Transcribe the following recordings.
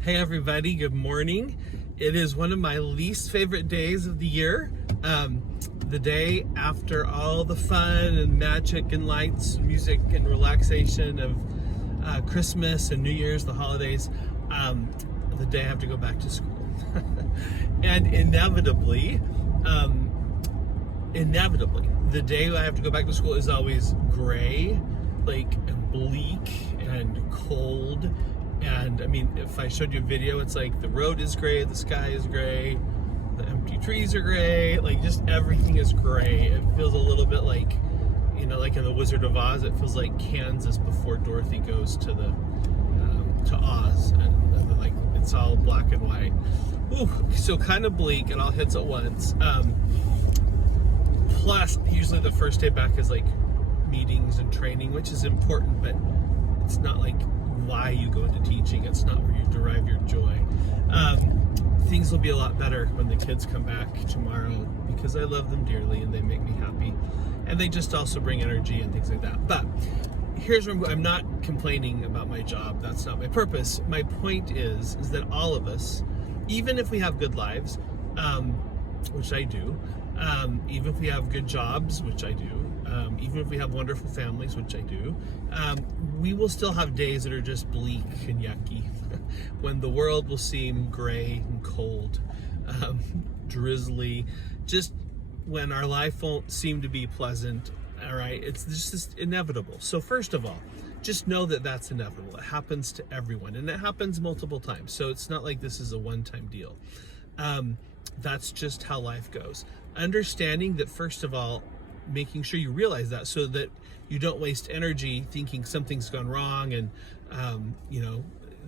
Hey everybody, good morning. It is one of my least favorite days of the year. The day after all the fun and magic and lights, music and relaxation of Christmas and New Year's, the holidays, the day I have to go back to school. And inevitably, the day I have to go back to school is always gray, and bleak and cold. And I mean, if I showed you a video, it's like the road is gray, the sky is gray, the empty trees are gray, just everything is gray. It feels a little bit like in the Wizard of Oz, it feels like Kansas before Dorothy goes to Oz, and it's all black and white. Ooh, so kind of bleak, and all hits at once. Plus, usually the first day back is meetings and training, which is important, but it's not why you go into teaching. It's not where you derive your joy. Things will be a lot better when the kids come back tomorrow, because I love them dearly and they make me happy, and they just also bring energy and things like that. But here's where I'm not complaining about my job. That's not my purpose. My point is that all of us, even if we have good lives, which I do, even if we have good jobs, which I do, even if we have wonderful families, which I do, we will still have days that are just bleak and yucky, when the world will seem gray and cold, drizzly, just when our life won't seem to be pleasant. All right, it's just inevitable. So first of all, just know that that's inevitable. It happens to everyone, and it happens multiple times. So it's not like this is a one-time deal. That's just how life goes. Understanding that, first of all, making sure you realize that, so that you don't waste energy thinking something's gone wrong and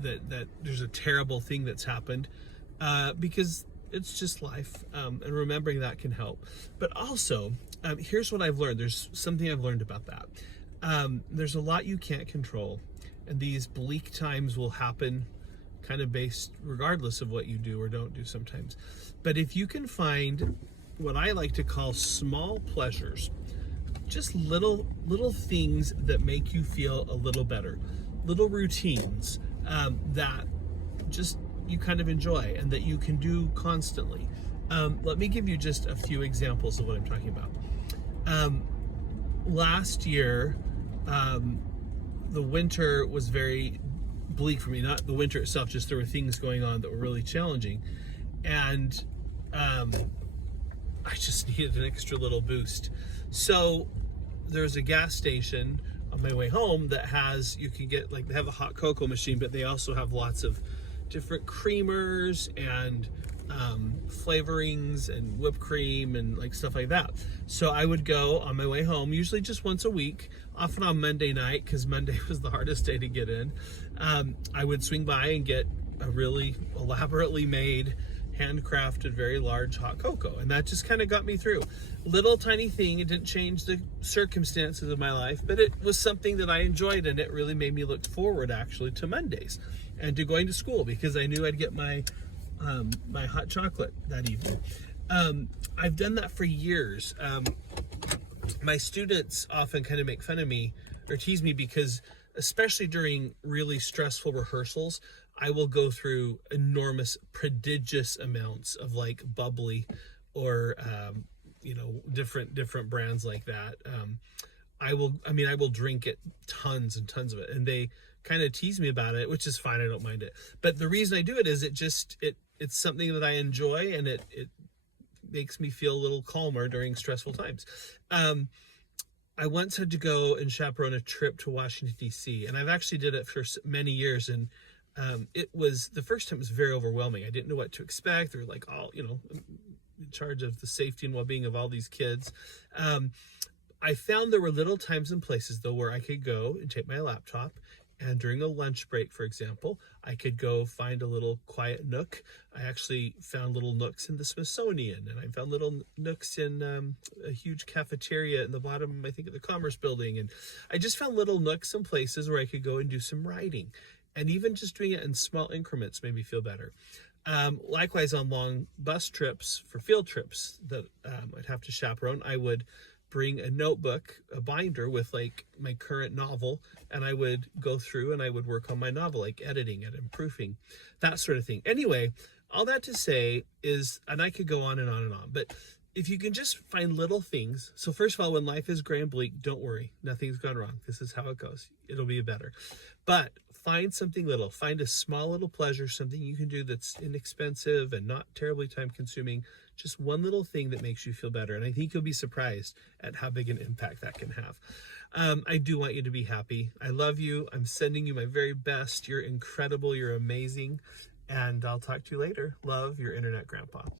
that there's a terrible thing that's happened, because it's just life, and remembering that can help. But also, here's what I've learned. There's something I've learned about that. There's a lot you can't control, and these bleak times will happen kind of based regardless of what you do or don't do sometimes. But if you can find what I like to call small pleasures, just little things that make you feel a little better, little routines that just you kind of enjoy and that you can do constantly. Let me give you just a few examples of what I'm talking about. Last year, the winter was very bleak for me. Not the winter itself, just there were things going on that were really challenging, and I just needed an extra little boost. So there's a gas station on my way home that they have a hot cocoa machine, but they also have lots of different creamers and flavorings and whipped cream and stuff like that. So I would go on my way home, usually just once a week, often on Monday night, because Monday was the hardest day to get in. I would swing by and get a really elaborately made, handcrafted, very large hot cocoa, and that just kind of got me through. Little tiny thing. It didn't change the circumstances of my life, but it was something that I enjoyed, and it really made me look forward actually to Mondays and to going to school, because I knew I'd get my hot chocolate that evening. I've done that for years. My students often kind of make fun of me or tease me, because especially during really stressful rehearsals, I will go through enormous, prodigious amounts of bubbly or different brands like that. I will drink it, tons and tons of it, and they kind of tease me about it, which is fine. I don't mind it. But the reason I do it is it's something that I enjoy, and it makes me feel a little calmer during stressful times. I once had to go and chaperone a trip to Washington, D.C., and I've actually did it for many years, and the first time it was very overwhelming. I didn't know what to expect. They're all, in charge of the safety and well-being of all these kids. I found there were little times and places, though, where I could go and take my laptop, and during a lunch break, for example, I could go find a little quiet nook. I actually found little nooks in the Smithsonian, and I found little nooks in a huge cafeteria in the bottom, I think, of the Commerce Building. And I just found little nooks and places where I could go and do some writing. And even just doing it in small increments made me feel better. Likewise, on long bus trips for field trips that I'd have to chaperone, I would bring a notebook, a binder with like my current novel, and I would go through and I would work on my novel, like editing it and proofing, that sort of thing. Anyway, all that to say is, and I could go on and on and on, but if you can just find little things. So first of all, when life is gray and bleak, don't worry. Nothing's gone wrong. This is how it goes. It'll be better. But find something little. Find a small little pleasure, something you can do that's inexpensive and not terribly time consuming. Just one little thing that makes you feel better. And I think you'll be surprised at how big an impact that can have. I do want you to be happy. I love you. I'm sending you my very best. You're incredible. You're amazing. And I'll talk to you later. Love, your internet grandpa.